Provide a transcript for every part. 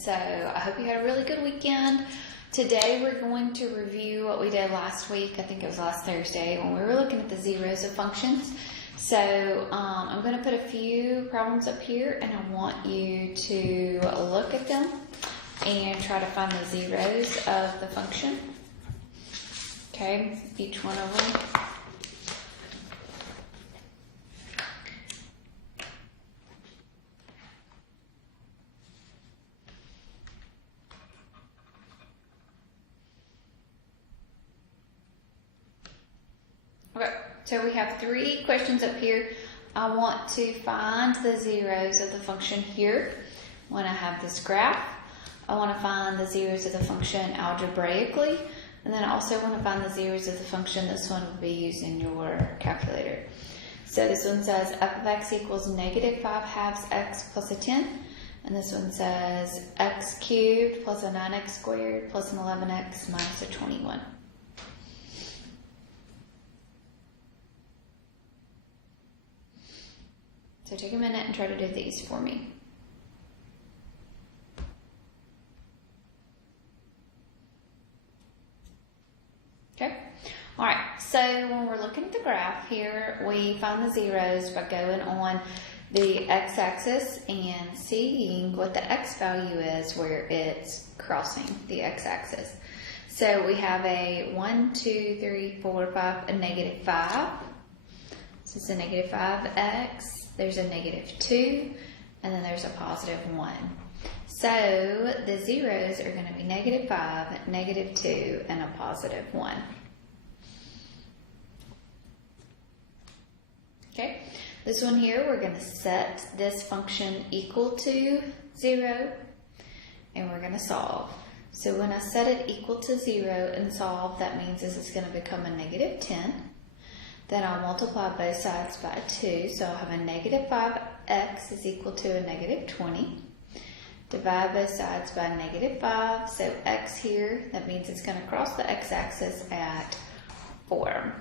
So I hope you had a really good weekend. Today we're going to review what we did last week. I think it was last Thursday when we were looking at the zeros of functions. So I'm going to put a few problems up here and I want you to look at them and try to find the zeros of the function. Okay, each one of them. Okay, so we have three questions up here. I want to find the zeros of the function here when I have this graph. I want to find the zeros of the function algebraically, and then I also want to find the zeros of the function. This one will be using your calculator. So this one says f of x equals negative 5 halves x plus a 10, and this one says x cubed plus a 9x squared plus an 11x minus a 21. So take a minute and try to do these for me. Okay. All right. So when we're looking at the graph here, we find the zeros by going on the x-axis and seeing what the x value is where it's crossing the x-axis. So we have a 1, 2, 3, 4, 5, a negative 5. So it's a negative 5x. There's a negative 2, and then there's a positive 1. So the zeros are going to be negative 5, negative 2, and a positive 1. Okay, this one here, we're going to set this function equal to 0, and we're going to solve. So when I set it equal to 0 and solve, that means this is going to become a negative 10. Then I'll multiply both sides by 2, so I'll have a negative 5x is equal to a negative 20. Divide both sides by negative 5, so x here, that means it's going to cross the x-axis at 4.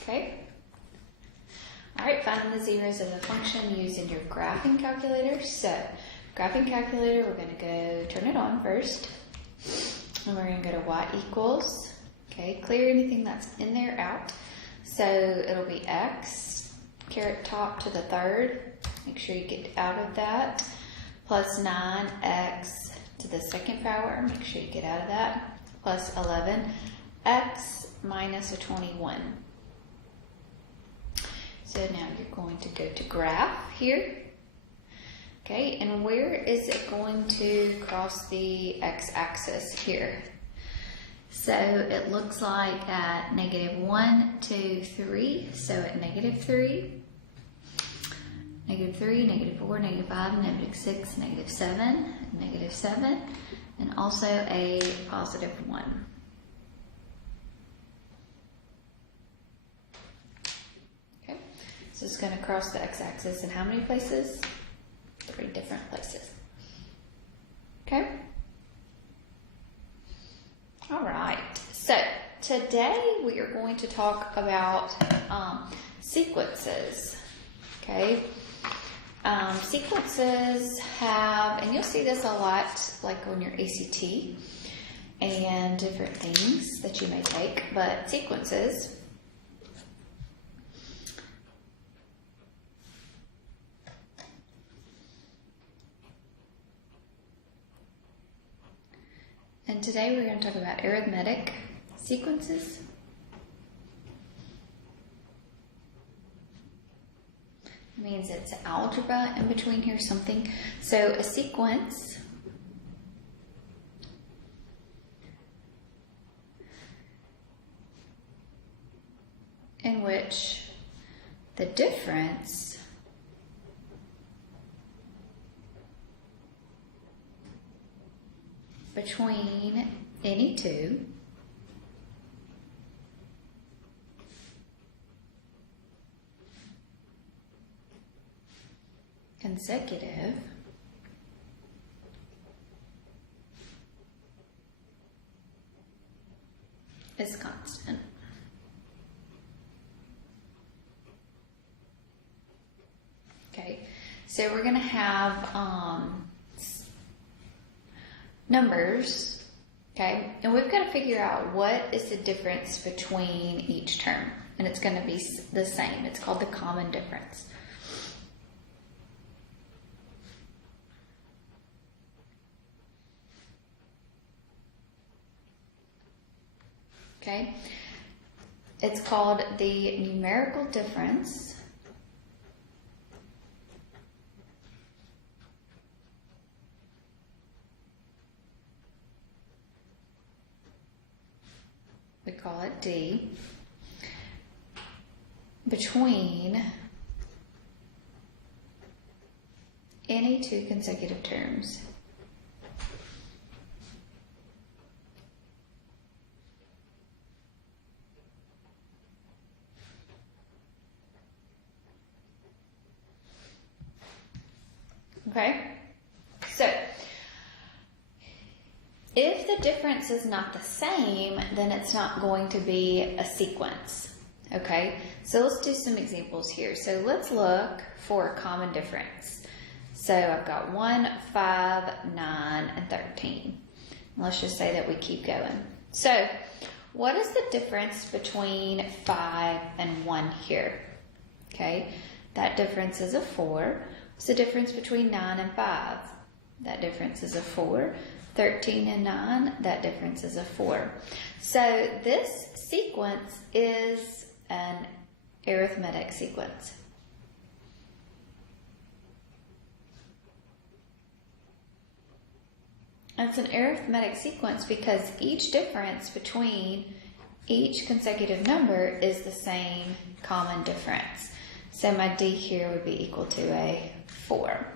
Okay? Alright, finding the zeros of the function using your graphing calculator. So, graphing calculator, we're going to go turn it on first, and we're going to go to y equals. Okay, clear anything that's in there out. So it'll be x, caret top to the third. Make sure you get out of that. Plus 9x to the second power. Make sure you get out of that. Plus 11x minus a 21. So now you're going to go to graph here. Okay, and where is it going to cross the x-axis here? So it looks like at negative 1, 2, 3. So at negative 3, negative 3, negative 4, negative 5, negative 6, negative 7, negative 7, and also a positive 1. Okay, so it's going to cross the x-axis in how many places? 3 different places. Okay? All right, so today we are going to talk about sequences, okay? Sequences have, and you'll see this a lot like on your ACT and different things that you may take, but sequences and today we're going to talk about arithmetic sequences. It means it's algebra in between here, something. So a sequence in which the difference between any two consecutive is constant. Okay, so we're going to have numbers, okay, and we've got to figure out what is the difference between each term, and it's going to be the same. It's called the common difference. Okay, it's called the numerical difference. We call it D, between any two consecutive terms. Okay, so if the difference is not the same, then it's not going to be a sequence. Okay, so let's do some examples here. So let's look for a common difference. So I've got 1, 5, 9, and 13. Let's just say that we keep going. So what is the difference between 5 and 1 here? Okay, that difference is a 4. What's the difference between 9 and 5? That difference is a 4. 13 and 9, that difference is a 4. So this sequence is an arithmetic sequence. It's an arithmetic sequence because each difference between each consecutive number is the same common difference. So my D here would be equal to a 4.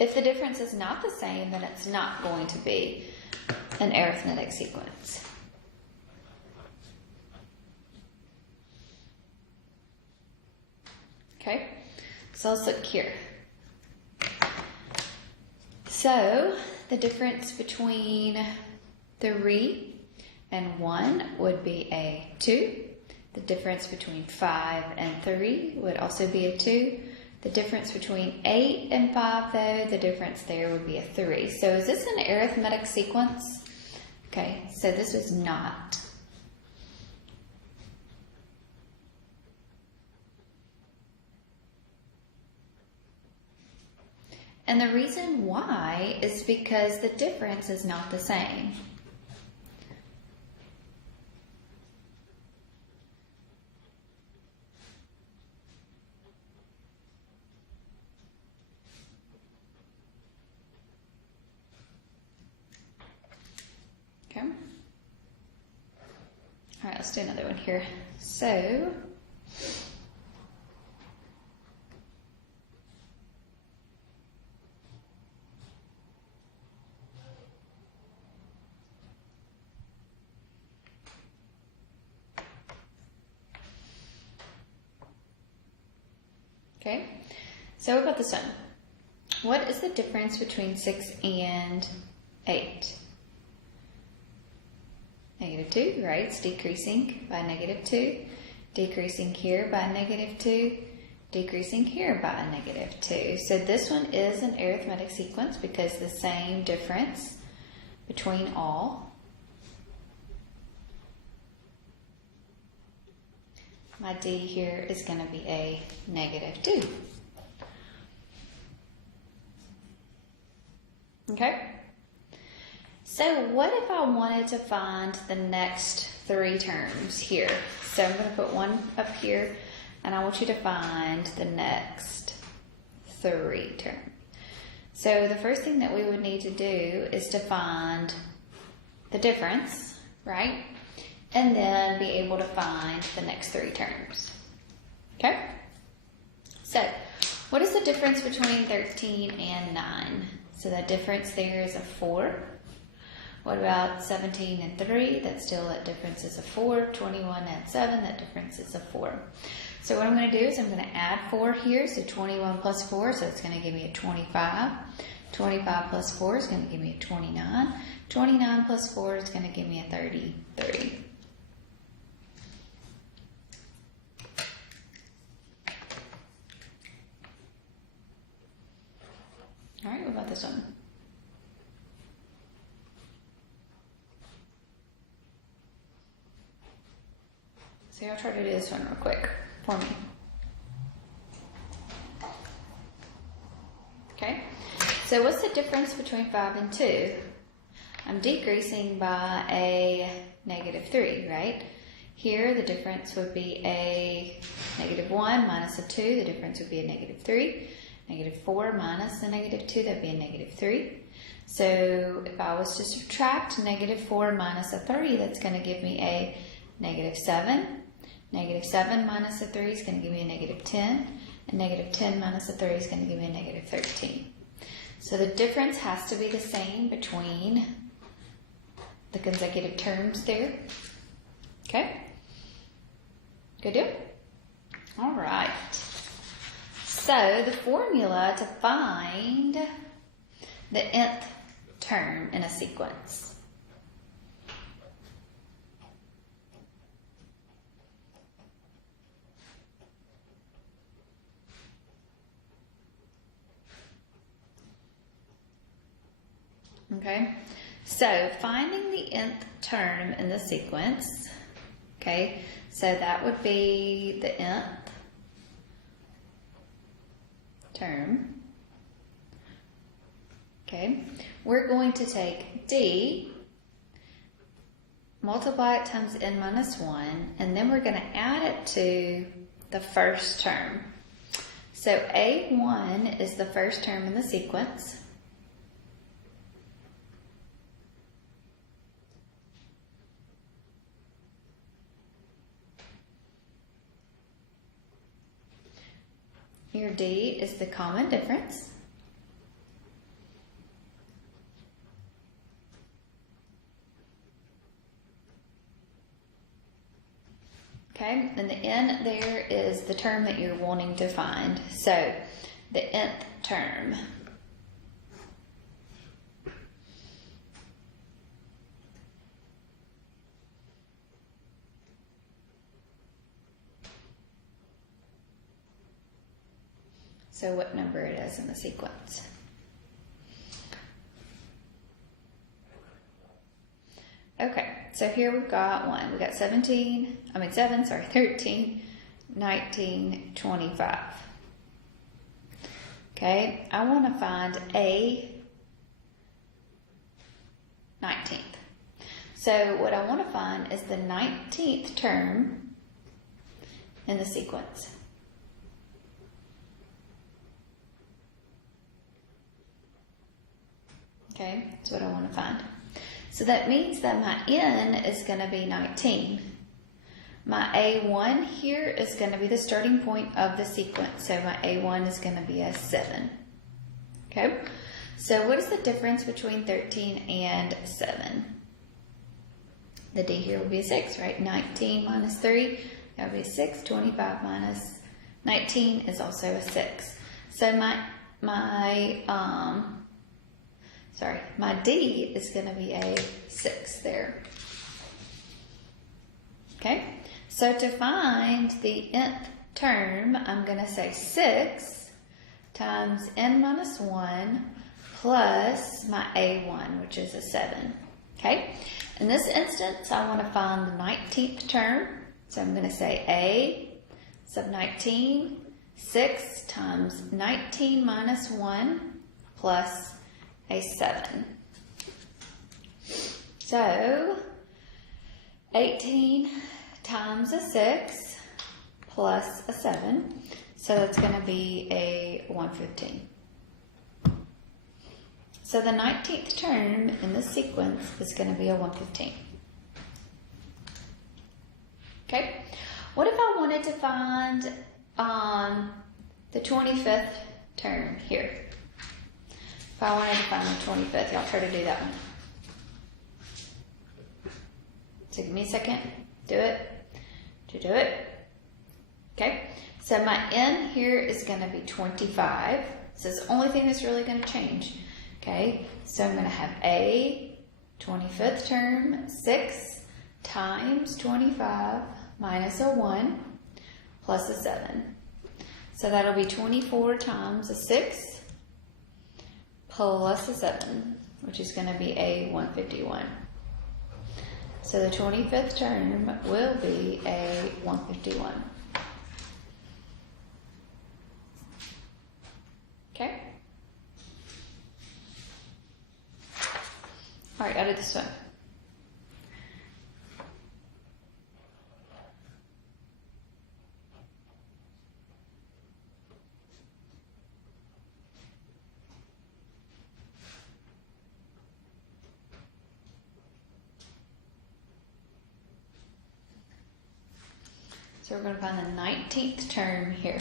If the difference is not the same, then it's not going to be an arithmetic sequence. Okay, so let's look here. So the difference between 3 and 1 would be a 2. The difference between 5 and 3 would also be a 2. The difference between 8 and 5, though, the difference there would be a 3. So is this an arithmetic sequence? Okay, so this is not. And the reason why is because the difference is not the same. Okay. All right, let's do another one here. So, okay, so what about this one? What is the difference between 6 and 8? -2, right? It's decreasing by -2, decreasing here by -2, decreasing here by -2. So this one is an arithmetic sequence because the same difference between all. My D here is going to be a -2. Okay? So what if I wanted to find the next 3 terms here? So I'm going to put one up here, and I want you to find the next 3 terms. So the first thing that we would need to do is to find the difference, right? And then be able to find the next 3 terms. Okay? So what is the difference between 13 and 9? So the difference there is a 4. What about 17 and 3? That's still, that difference is a 4. 21 and 7, that difference is a 4. So what I'm going to do is I'm going to add 4 here. So 21 plus 4, so it's going to give me a 25. 25 plus 4 is going to give me a 29. 29 plus 4 is going to give me a 33. All right, what about this one? try to do this one real quick for me. Okay, so what's the difference between 5 and 2? I'm decreasing by a -3, right? Here, the difference would be a -1 minus a 2. The difference would be a -3. -4 minus a -2, that would be a -3. So if I was to subtract -4 minus a 3, that's going to give me a -7. -7 minus a 3 is going to give me a -10. And -10 minus a 3 is going to give me a -13. So the difference has to be the same between the consecutive terms there. Okay? Good deal? All right. So the formula to find the nth term in a sequence. Okay, so finding the nth term in the sequence, okay, so that would be the nth term. Okay, we're going to take D, multiply it times n minus 1, and then we're going to add it to the first term. So A1 is the first term in the sequence. Your D is the common difference. Okay, and the n there is the term that you're wanting to find. So the nth term. So what number it is in the sequence. Okay, so here we've got 1. We've got 13, 19, 25. Okay, I want to find a 19th. So what I want to find is the 19th term in the sequence. Okay, that's what I want to find. So that means that my n is going to be 19. My A1 here is going to be the starting point of the sequence. So my A1 is going to be a 7. Okay, so what is the difference between 13 and 7? The D here will be a 6, right? 19 minus 3, that would be a 6. 25 minus 19 is also a 6. So my D is going to be a 6 there. Okay, so to find the nth term, I'm going to say 6 times n minus 1 plus my A1, which is a 7. Okay, in this instance, I want to find the 19th term. So I'm going to say A sub 19, 6 times 19 minus 1 plus a 7. So 18 times a 6 plus a 7. So it's going to be a 115. So the 19th term in the sequence is going to be a 115. Okay. What if I wanted to find the 25th term here? If I wanted to find the 25th, y'all try to do that one. So give me a second. Do it. Okay. So my n here is going to be 25. So it's the only thing that's really going to change. Okay. So I'm going to have a 25th term, 6 times 25 minus a 1 plus a 7. So that'll be 24 times a 6 plus a 7, which is going to be a 151. So the 25th term will be a 151. Okay? All right, I'll do this one. So we're going to find the 19th term here.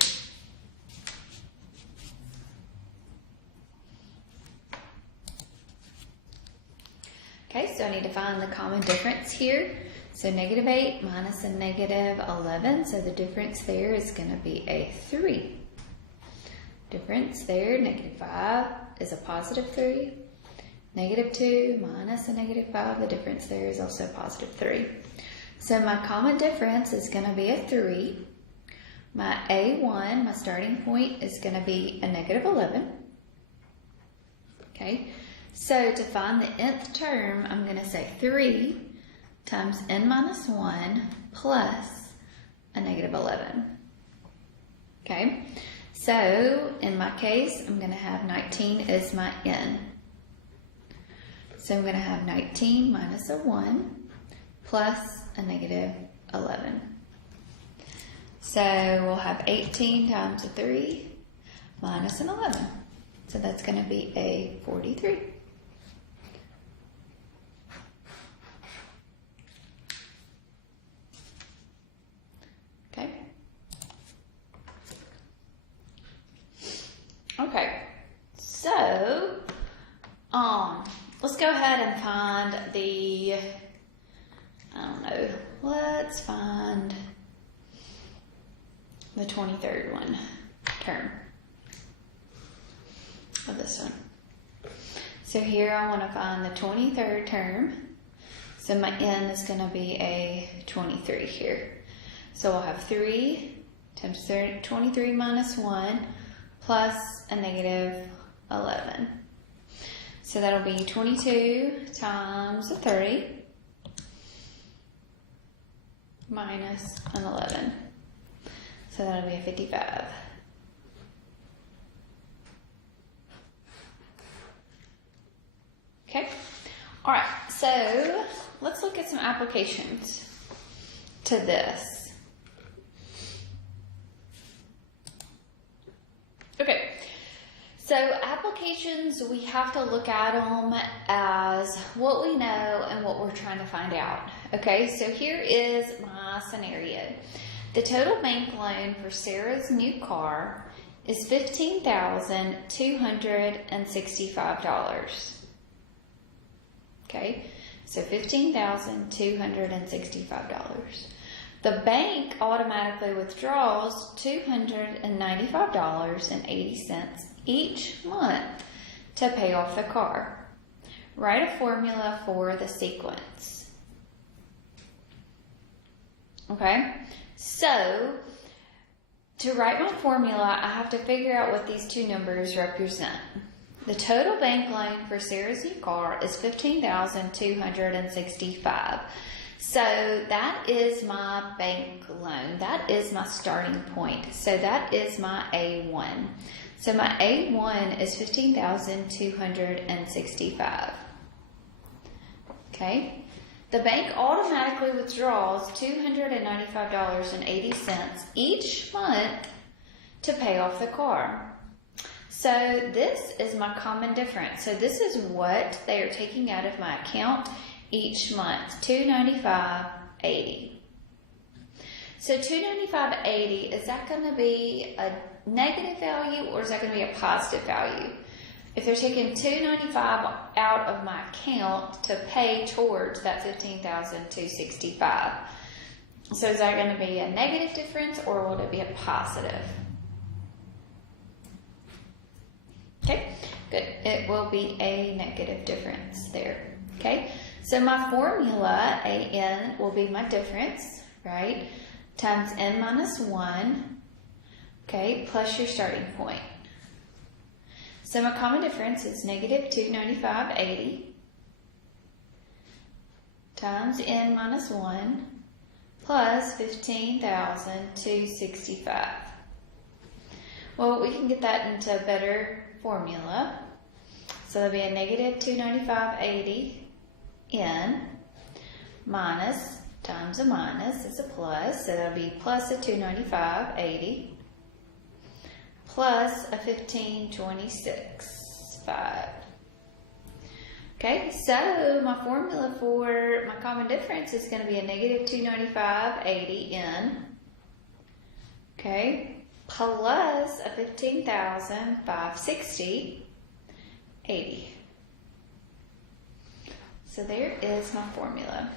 Okay, so I need to find the common difference here. So negative 8 minus a negative 11, so the difference there is going to be a 3. Difference there, negative 5 is a positive 3. Negative 2 minus a negative 5, the difference there is also positive 3. So my common difference is going to be a 3. My A1, my starting point, is going to be a negative 11. Okay, so to find the nth term, I'm going to say 3 times n minus 1 plus a negative 11. Okay, so in my case, I'm going to have 19 as my n. So I'm going to have 19 minus a 1 plus a negative 11. So we'll have 18 times a 3 minus an 11. So that's going to be a 43. Okay. Okay. So, let's go ahead and find the, I don't know, let's find the 23rd one, term of this one. So here I want to find the 23rd term. So my n is going to be a 23 here. So we'll have 3 times 23 minus 1 plus a negative 11. So that'll be 22 times a 30 minus an 11. So that'll be a 55. Okay. All right. So let's look at some applications to this. Okay. So applications, we have to look at them as what we know and what we're trying to find out. Okay. So here is my scenario. The total bank loan for Sarah's new car is $15,265. Okay, so $15,265. The bank automatically withdraws $295.80 each month to pay off the car. Write a formula for the sequence. Okay, so to write my formula, I have to figure out what these two numbers represent. The total bank loan for Sarah's new car is $15,265. So that is my bank loan. That is my starting point. So that is my A1. So my A1 is $15,265. Okay. The bank automatically withdraws $295.80 each month to pay off the car. So this is my common difference. So this is what they are taking out of my account each month, $295.80. So $295.80, is that going to be a negative value or is that going to be a positive value? If they're taking $295 out of my account to pay towards that $15,265, so is that going to be a negative difference or will it be a positive? Okay, good. It will be a negative difference there. Okay, so my formula, AN, will be my difference, right, times n minus 1, okay, plus your starting point. So my common difference is negative $295.80 times n minus 1 plus 15,265. Well, we can get that into a better formula. So that'll be a negative 295.80 n minus times a minus is a plus. So that'll be plus a 295.80 plus a 1526.5. Okay, so my formula for my common difference is going to be a negative 295.80 n, okay, plus a 15,560.80. So there is my formula.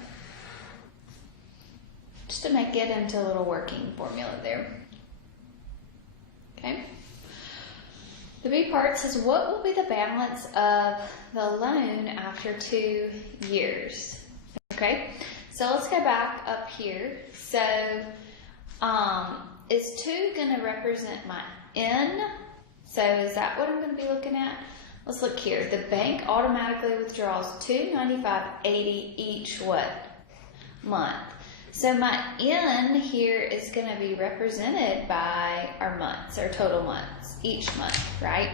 Just to make it into a little working formula there. Okay. The B part says, what will be the balance of the loan after 2 years? Okay, so let's go back up here. So, is 2 going to represent my N? So is that what I'm going to be looking at? Let's look here. The bank automatically withdraws $295.80 each what? Month. So my N here is going to be represented by our months, our total months, each month, right?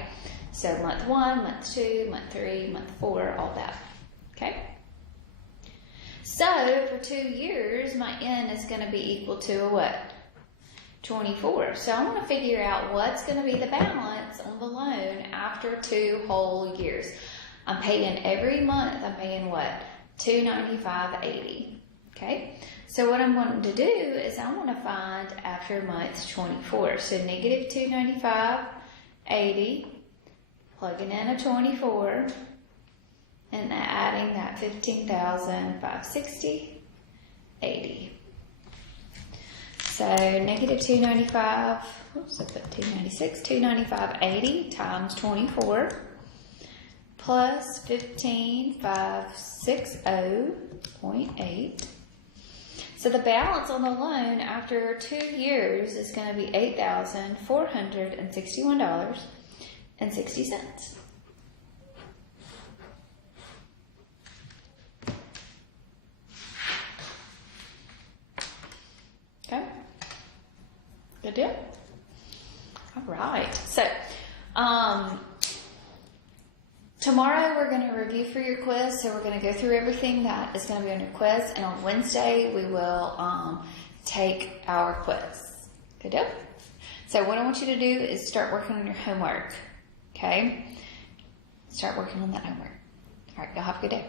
So month 1, month 2, month 3, month 4, all that, okay? So for 2 years, my N is going to be equal to a what? 24. So I want to figure out what's going to be the balance on the loan after 2 whole years. I'm paying every month, I'm paying what? $295.80, okay? So what I'm wanting to do is I want to find after month 24. So negative 295.80, plugging in a 24, and adding that 15,560.80. So negative 295, oops, I put 296, 295.80 times 24 plus 15,560.8. So the balance on the loan after 2 years is going to be $8,461.60. Okay, good deal. All right. So, tomorrow we're going to review for your quiz, so we're going to go through everything that is going to be on your quiz, and on Wednesday we will take our quiz. Good deal? So what I want you to do is start working on your homework, okay? Start working on that homework. All right, y'all have a good day.